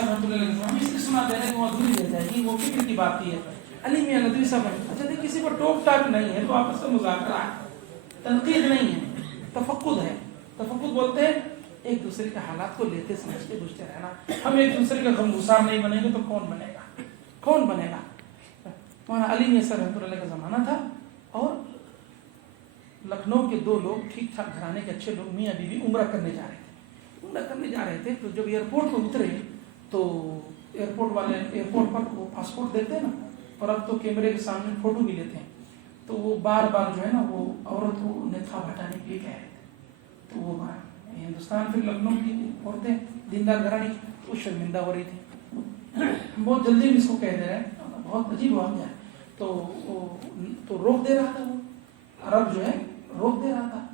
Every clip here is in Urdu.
صاحب رحمۃ اللہ علیہ ہم اس لیے سنا دے رہے ہیں کہ وہ ادھوری رہ جائے گی، وہ فکر کی بات ہی ہے. علی میاں ندوی صاحب اچھا دیکھ کسی پر ٹوک ٹاک نہیں ہے تو آپس میں مذاکرہ ہے، تنقید نہیں ہے، تفقد ہے. تفقد بولتے ہیں ایک دوسرے کے حالات کو لیتے سمجھتے بوجھتے رہنا. ہم ایک دوسرے کا غم گسار نہیں بنیں گے تو کون بنے گا؟ کون بنے گا؟ مولانا علی میاں صاحب رحمۃ اللہ کا زمانہ تھا اور لکھنؤ کے دو لوگ ٹھیک ٹھاک گھرانے کے اچھے لوگ میاں بیوی عمرہ کرنے جا رہے تھے. تو جب ایئرپورٹ پہ اترے تو ایئرپورٹ پر وہ پاسپورٹ دیتے ہیں نا، اور اب تو کیمرے کے سامنے فوٹو بھی لیتے ہیں. تو وہ بار بار جو ہے نا وہ عورت کو نقاب ہٹانے کے لیے کہہ رہے تھے. تو وہ ہندوستان پھر لکھنؤ کی عورتیں دیندار گھرانی وہ شرمندہ ہو رہی تھی. بہت جلدی بھی اس کو کہہ دے رہے ہیں، بہت عجیب واقعہ ہے. تو روک دے رہا تھا، وہ عرب جو ہے روک دے رہا تھا.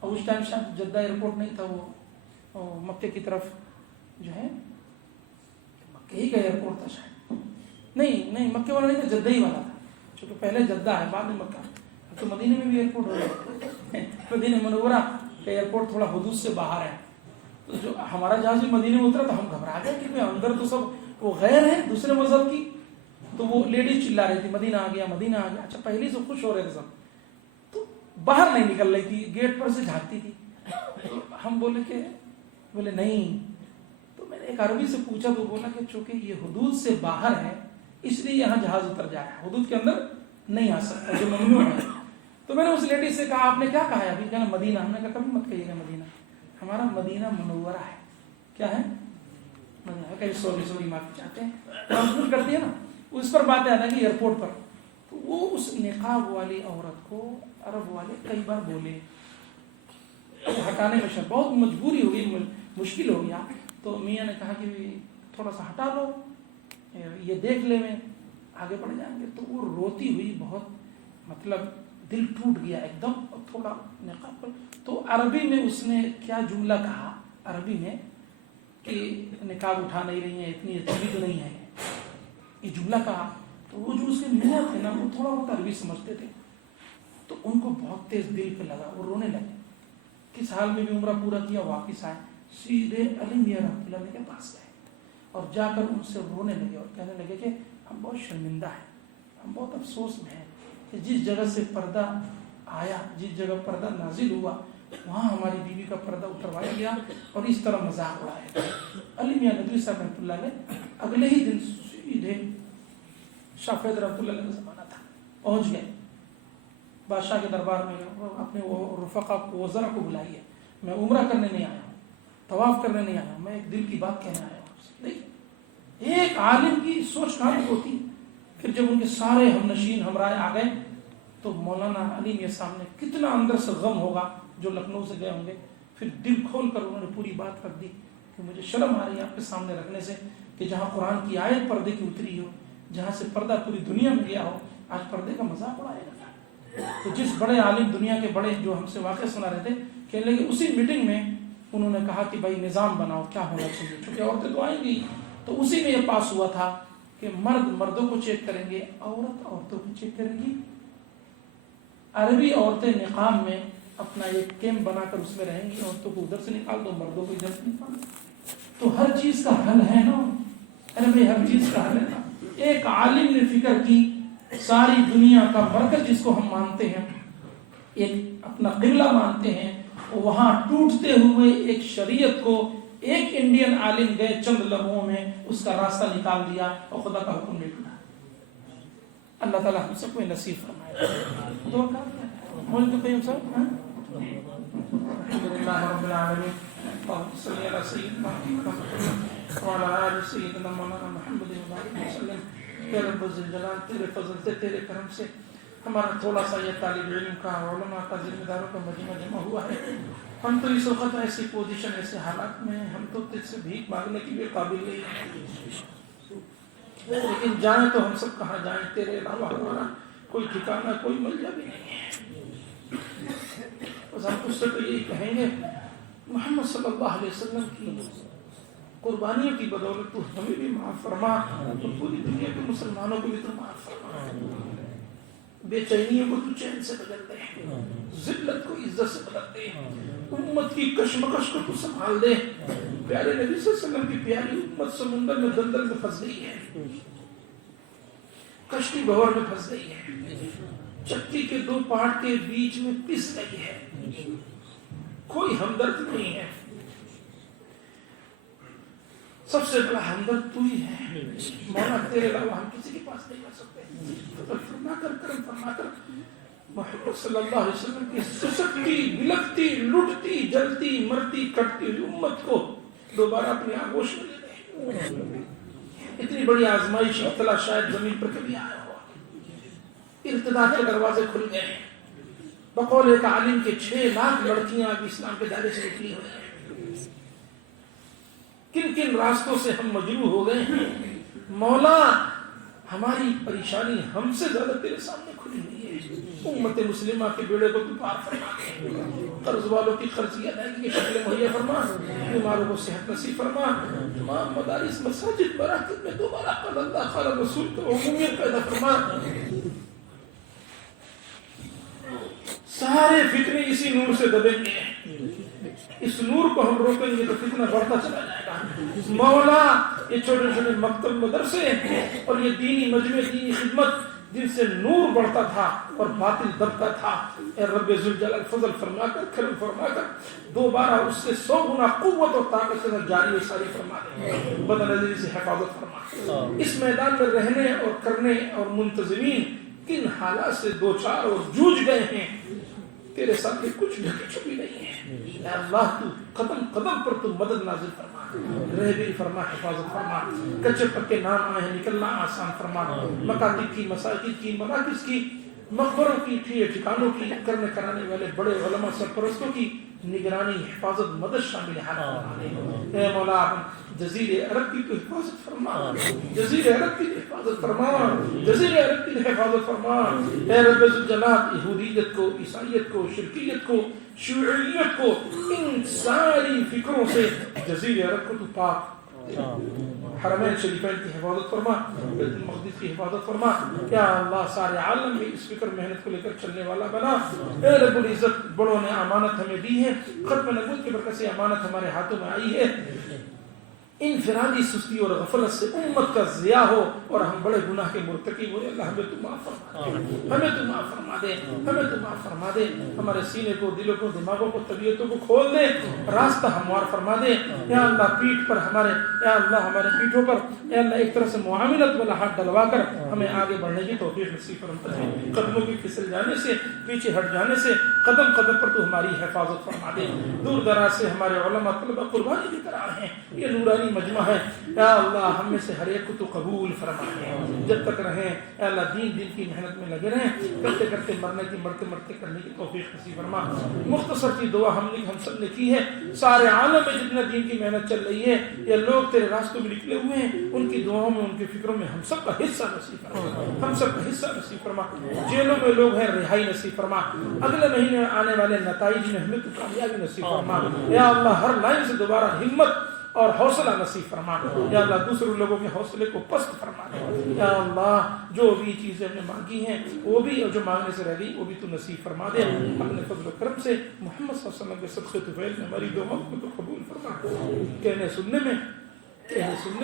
اور اس ٹائم شاید جدہ ایئرپورٹ نہیں تھا، وہ مکے کی طرف جو ہے مکے ہی کا ایئرپورٹ تھا شاید، نہیں مکے والا نہیں تھا، جدہ ہی والا تھا. چونکہ پہلے جدہ ہے بعد میں مکہ. تو مدینے میں بھی ایئرپورٹ ہو گیا. مدینہ منورہ کا ایئرپورٹ تھوڑا حدود سے باہر ہے. تو جو ہمارا جہاز بھی مدینے میں اترا تو ہم گھبرا گئے کہ اندر تو سب وہ غیر ہیں دوسرے مذہب کی. تو وہ لیڈیز چلا رہی تھی مدینہ آ گیا مدینہ آ گیا. اچھا پہلے سے خوش ہو رہے تھے سب، تو باہر نہیں نکل رہی تھی، گیٹ پر سے جھانکتی تھی. تو ہم بولے نہیں. تو میں نے ایک عربی سے پوچھا تو بولا کہ چونکہ یہ حدود سے باہر ہے اس لیے یہاں جہاز اتر جا رہا ہے، حدود کے اندر نہیں آ سکتا، جو ممنوع ہے. تو میں نے اس لیڈی سے کہا آپ نے کیا کہا ہے ابھی؟ کہنا مدینہ. ہم نے کہا کبھی مت کہیے گا مدینہ، ہمارا مدینہ منورہ ہے. کیا ہے؟ مدینہ. کہ سوری معافی چاہتے ہیں، ٹرانسفر کر دیا نا. اس پر باتیں آنا کہ ایئرپورٹ پر تو وہ اس نقاب والی عورت کو عرب والے کئی بار بولے، ہٹانے میں بہت مجبوری ہو گئی، مشکل ہو گیا. تو میاں نے کہا کہ تھوڑا سا ہٹا لو، یہ دیکھ لے میں آگے بڑھ جائیں گے. تو وہ روتی ہوئی بہت مطلب دل ٹوٹ گیا ایک دم. تھوڑا نقاب پر تو عربی میں اس نے کیا جملہ کہا عربی میں کہ نقاب اٹھا نہیں رہی ہیں، اتنی اچھی تو نہیں ہے، یہ جملہ کہا. تو وہ جو اس کے میاں تھے نا وہ تھوڑا بہت عربی سمجھتے تھے، تو ان کو بہت تیز دل پہ لگا، وہ رونے لگے. کس حال میں بھی عمرہ پورا کیا واپس آئے، سیدھے علی میاں رحمۃ اللہ کے پاس گئے اور جا کر ان سے رونے لگے اور کہنے لگے کہ ہم بہت شرمندہ ہیں، ہم بہت افسوس میں ہیں کہ جس جگہ سے پردہ آیا، جس جگہ پردہ نازل ہوا وہاں ہماری بیوی کا پردہ اتروایا گیا اور اس طرح مذاق اڑایا گیا. علی میاں ندوی صاحب رحمۃ اللہ علیہ اگلے ہی دن سیدھے شاہ فیض رحمۃ اللہ علیہ کا زمانہ تھا، پہنچ گئے بادشاہ کے دربار میں. اپنے وہ رفقا کو وزراء کو بلائیے، میں عمرہ کرنے نہیں آیا ہوں، طواف کرنے نہیں آیا ہوں، میں ایک دل کی بات کہنے آیا ہوں. دیکھیں ایک عالم کی سوچ کہاں ہوتی ہے. پھر جب ان کے سارے ہم نشین ہمراہ آ گئے تو مولانا علی میاں صاحب نے کتنا اندر سے غم ہوگا جو لکھنؤ سے گئے ہوں گے. پھر دل کھول کر انہوں نے پوری بات رکھ دی کہ مجھے شرم آ رہی ہے آپ کے سامنے رکھنے سے کہ جہاں قرآن کی آیت پردے کی اتری ہو، جہاں سے پردہ پوری دنیا میں گیا ہو، آج پردے کا مذاق اڑائے گا. تو جس بڑے عالم دنیا کے بڑے جو ہم سے واقع سنا رہے تھے کہنے لگے اسی میٹنگ میں انہوں نے کہا کہ بھائی نظام بناؤ کیا ہونا چاہیے، چونکہ عورتیں تو آئیں گی. تو اسی میں یہ پاس ہوا تھا کہ مرد مردوں کو چیک کریں گے، عورت عورتوں کو چیک کریں گی. عربی عورتیں نقاب میں اپنا ایک کیمپ بنا کر اس میں رہیں گی، عورتوں کو ادھر سے نکال دو، مردوں کو ادھر سے نکال دو. تو ہر چیز کا حل ہے نا، بھائی ہر چیز کا حل ہے نا. ایک عالم نے فکر کی، ساری دنیا کا مرکز جس کو ہم مانتے ہیں، ایک اپنا قبلہ مانتے ہیں، وہاں ٹوٹتے ہوئے ایک شریعت کو ایک انڈین عالم گئے چند لمحوں میں اس کا راستہ نکال دیا اور خدا کا حکم نہیں ٹوٹا. اللہ تعالیٰ ہم سب کو نصیب فرمائے. دعا کر تو کہیں سب الحمدللہ رب العالمین. اللہم صلی علی سیدنا محمد وعلی آل سیدنا مولانا محمد وسلم. اے رب ذوالجلال تیرے فضل سے تیرے کرم سے ہمارا تھوڑا سا یہ طالب علم کا علماء کا ذمہ داروں کا مجمع جمع ہوا ہے. ہم تو اس وقت ایسی پوزیشن ایسے حالات میں ہم تو تجھ سے بھیک مانگنے کے لیے قابل نہیں ہیں، لیکن جائیں تو ہم سب کہاں جائیں، تیرے علاوہ ہمارا کوئی ٹھکانہ کوئی ملجا بھی نہیں ہے. بس ہم تجھ سے تو یہی کہیں گے محمد صلی اللہ علیہ وسلم کی قربانیوں کی بدولت تو ہمیں بھی معاف فرما، تو پوری دنیا کے مسلمانوں کو بھی تو معاف فرما. بے چینیوں کو تو چین سے بدل دے، ذلت کو عزت سے بدل دے، امت کی کشمکش کو تو سنبھال دے. پیارے نبی صلی اللہ علیہ وسلم کی پیاری امت سمندر میں دلدل میں پھنس گئی ہے، کشتی بہور میں پھنس گئی ہے، چکی کے دو پہاڑ کے بیچ میں پس گئی ہے، کوئی ہمدرد نہیں ہے، سب سے بڑا ہمدرد تو ہی ہے مولا، تیرے علاوہ ہم کسی کے پاس نہیں جا سکتے، فرما کر کرم فرما کر محمد صلی اللہ علیہ وسلم کی سسکتی بلکتی لٹتی جلتی مرتی کٹتی ہوئی امت کو دوبارہ اپنی آغوش میں لے لیں۔ اتنی بڑی آزمائش ابتلا شاید زمین پر کبھی آیا ہوا، ارتداد کے دروازے کھل گئے ہیں، بقول ایک عالم کے 6 لاکھ لڑکیاں اب اسلام کے دائرے سے نکلی ہوئی ہیں۔ کن کن راستوں سے ہم مجروح ہو گئے ہیں مولا، ہماری پریشانی ہم سے زیادہ تیرے سامنے کھلی ہوئی ہے، امت مسلمہ کے بیڑے کو تو پار فرما دے، قرض والوں کی قرضی ادائیگی کی شکل مہیا فرما، بیماروں کو صحت نصیب فرما، تمام مدارس مساجد مراکز میں دوبارہ قال اللہ قال رسول کی عمومیت پیدا فرما، سارے فتنے اسی نور سے دبیں گے، اس نور کو ہم روکیں گے تو فتنہ بڑھتا چلا جائے گا مولا۔ یہ چھوٹے چھوٹے مکتب مدرسے اور یہ دینی مجمع دینی خدمت جن سے نور بڑھتا تھا اور باطل دبتا تھا، اے رب ذوالجلال فضل فرما کر کرم فرما کر دوبارہ اس سے 100 گنا قوت اور طاقت سے جاری و ساری فرما دے، بدنظری سے حفاظت فرما۔ اس میدان میں رہنے اور کرنے اور منتظمین کن حالات سے دوچار اور جوجھ گئے ہیں، تیرے سامنے کچھ ڈھکی چھپی نہیں ہے، اے اللہ تو قدم قدم پر تو مدد نازل فرما، رہبری فرما، حفاظت فرما، کچے پکے نام آئے نکلنا آسان فرما، مکاتب کی مساجد کی مراکز کی مقبروں کی ٹھکانوں کی کرنے کرانے والے بڑے علماء سرپرستوں کی نگرانی حفاظت مدد شامل حال فرما، اے مولا جزیرے عرب کی تو حفاظت فرما، جزیرے عرب کی حفاظت فرما، جزیرے عرب کی حفاظت فرما، اے رب ذوالجلال یہودیت کو، عیسائیت کو، شرکیت کو، شیوعیت کو، ان ساری فکروں سے جزیرے عرب کو تو پاک، حرمین شریفین کی حفاظت فرما، بیت المقدس کی حفاظت فرما، یا اللہ سارے عالم میں اس فکر محنت کو لے کر چلنے والا بنا، اے رب العزت بڑوں نے امانت ہمیں دی ہے، ختم نبوت کی برکت سے امانت ہمارے ہاتھوں میں آئی ہے، انفرادی سستی اور غفلت سے امت کا ضیاع ہو اور ہم بڑے گناہ کے مرتکب ہو، اللہ ہمیں تو معاف فرما دے، ہمیں تو معاف فرما دے، ہمیں تو معاف فرما دے، ہمارے سینے کو، دلوں کو، دماغوں کو، طبیعتوں کو کھول دے، راستہ ہموار فرما دے، یا اللہ پیٹھ پر ہمارے، یا اللہ ہمارے پیٹھوں پر، یا اللہ ایک طرح سے معاملت والا ہاتھ ڈلوا کر ہمیں آگے بڑھنے کی توفیق نصیب فرما دے، قدموں کی پھسل جانے سے، پیچھے ہٹ جانے سے، قدم قدم پر تو ہماری حفاظت فرما دے، دور دراز سے ہمارے علماء طلبہ قربانی بھی کرا رہے ہیں، یہ نورانی مجمع ہے، یا اللہ ہم میں سے ہر ایک کو تو قبول فرما لے، جب تک رہیں اے اللہ دین کی محنت میں لگے رہیں، کرتے کرتے مرنے کی، مرتے مرتے کرنے کی توفیق نصیب فرما۔ مختصر سی دعا ہم سب نے کی ہے، سارے عالم میں جتنا دین کی محنت چل رہی ہے، یہ لوگ تیرے راستوں میں نکلے ہوئے ہیں، ان کی دعاؤں میں، ان کی فکروں میں ہم سب کا حصہ نصیب فرما، ہم سب کا حصہ نصیب فرما، جیلوں میں لوگ ہیں رہائی نصیب فرما، اگلے مہینے آنے والے نتائج میں ہمیں تو کامیابی نصیب فرما، یا اللہ ہر لائن سے دوبارہ ہمت اور حوصلہ نصیب فرما، یا اللہ دوسرے لوگوں کے حوصلے کو پست فرما دے، یا اللہ جو بھی چیزیں ہم نے مانگی ہیں وہ بھی، اور جو مانگنے سے رہ گئی وہ بھی تو نصیب فرما دے، اپنے فضل و کرم سے محمد صلی اللہ علیہ وسلم کے صدقے طفیل میں ہماری دعاؤں کو تو قبول فرما، کہنے سننے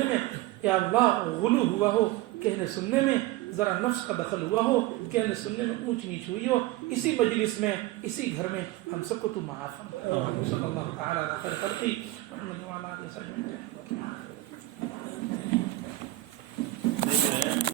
میں یا اللہ غلو ہوا ہو، کہنے سننے میں ذرا نفس کا دخل ہوا ہو، کہنے سننے میں اونچ نیچ ہوئی ہو، اسی مجلس میں، اسی گھر میں ہم سب کو تو معاف فرما، صلی اللہ تعالی علیہ خیر خلقی محمد وعلی آلہ وصحبہ۔